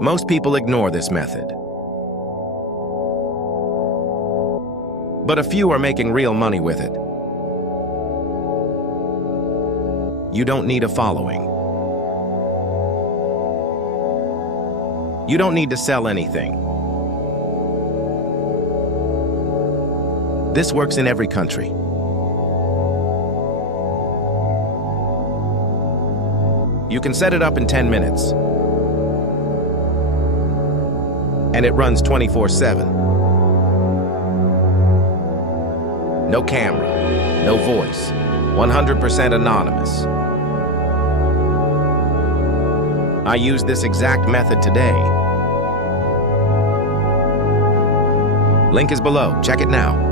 Most people ignore this method. But a few are making real money with it. You don't need a following. You don't need to sell anything. This works in every country. You can set it up in 10 minutes. And it runs 24/7. No camera, no voice, 100% anonymous. I use this exact method today. Link is below. Check it now.